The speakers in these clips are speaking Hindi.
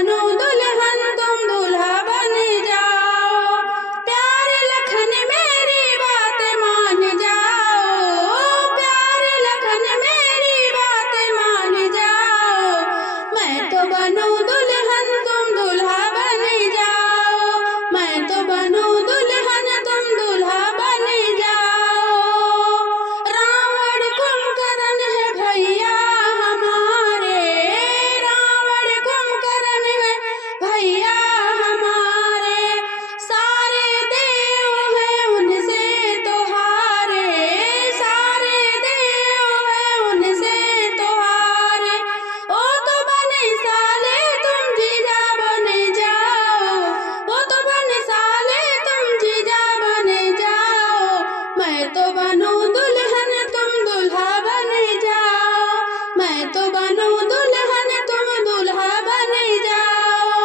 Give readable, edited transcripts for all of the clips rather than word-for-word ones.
बनूं दुल्हन तुम दूल्हा बन जाओ। प्यारे लखन मेरी बात मान जाओ, प्यारे लखन मेरी बात मान जाओ। मैं तो बनूं दुल्हन तुम दूल्हा बन जाओ, मैं तो बनूं दुल्हन तुम दूल्हा बन जाओ। रावण कुंभकर्ण है भैया हमारे, रावण कुंभकर्ण है भैया हमारे। सारे देव हैं उनसे तो हारे, सारे देव हैं उनसे तो हारे। ओ तो बने साले तुम जीजा बने जाओ, ओ तो बने साले तुम जीजा बने जाओ। मैं तो बनूं दुल्हन तुम दूल्हा बन जाओ, मैं तो बनूं दुल्हन तुम दूल्हा बन जाओ।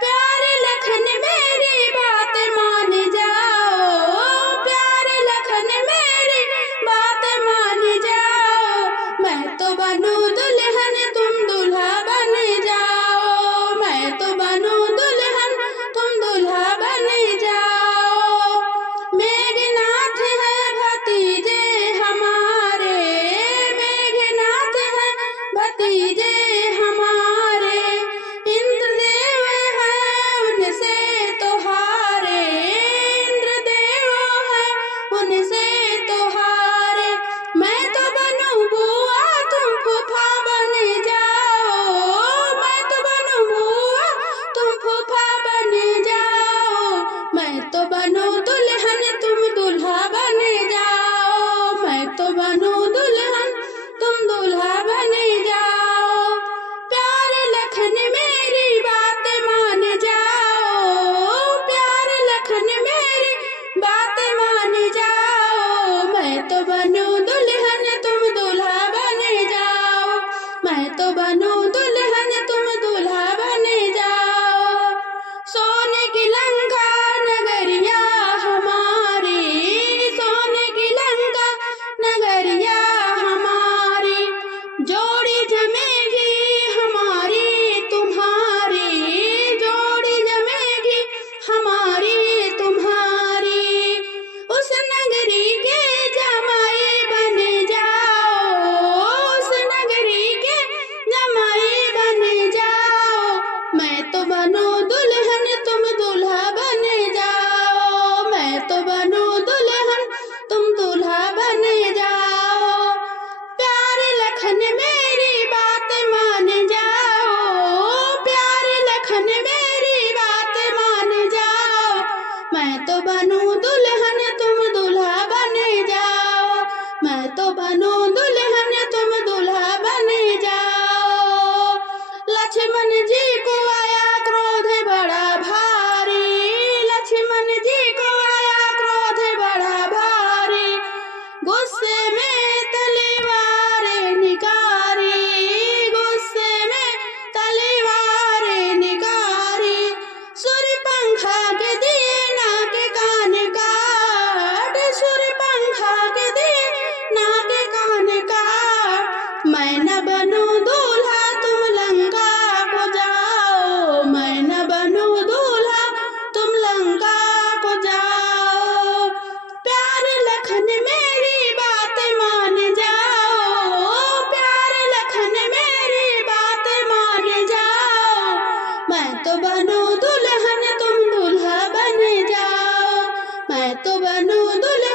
प्यारे लखन मेरी बात मान जाओ, प्यारे लखन मेरी बात मान जाओ। मैं तो बनूं दुल्हन तुम दूल्हा बन जाओ, मैं तो बनूं दुल्हन तुम दूल्हा बन जाओ। मेघनाथ है भतीजे हमारे, मेघनाथ है भतीजे हमारे। इंद्रदेव है उनसे तो हारे, इंद्रदेव है उनसे तो हारे। मैं तो बनूं बुआ तुम फूफा बन जाओ, मैं तो बनूं बुआ तुम फूफा बन जाओ। मैं तो बनूं दुल्हन तुम दूल्हा बन जाओ, मैं तो बनूं दुल्हन तुम दूल्हा बन जाओ। प्यारे लखन मेरी बात मान जाओ, प्यारे लखन मेरी बात मान जाओ। मैं तो बनूं दुल्हन तुम दूल्हा बन जाओ, मैं तो बनूं दुल्हन तुम दूल्हा बन जाओ। सोने की लंका नगरिया हमारी, सोने की लंका नगरिया हमारी। जोड़ी जमेगी हमारी तुम्हारी, जोड़ी जमेगी हमारी तुम्हारी। उस नगरी के जमाई बन जाओ, उस नगरी के जमाई बन जाओ। मैं तो बनूं दुल्हन तुम दूल्हा बन जाओ, मैं तो बनूं दुल्हन तुम दूल्हा बन जाओ। प्यारे लखन मेरी बात मान जाओ, प्यारे लखन मेरी बात मान जाओ। मैं तो बनूं दुल्हन तुम दूल्हा बन जाओ, मैं तो बनूं दुल्हन तुम दूल्हा बन जाओ। लक्ष्मण जी को आया क्रोध बड़ा भारी, लक्ष्मण जी को आया क्रोध बड़ा भारी। गुस्से में तलवारें निकारी, गुस्से में तलवारें निकारी। सूर्यपंखा के दिए नाक कान काट, सूर्यपंखा के दिए नाक कान काट। मैं न बनूं दूल्हा तुम लंका को जाओ, मैं न बनूं दूल्हा तुम लंका को जाओ। प्यारे लखन मेरी बात मान जाओ, प्यारे लखन मेरी बात मान जाओ। मैं तो बनूं दुल्हन तुम दूल्हा बन जाओ, मैं तो बनूं दुल्हन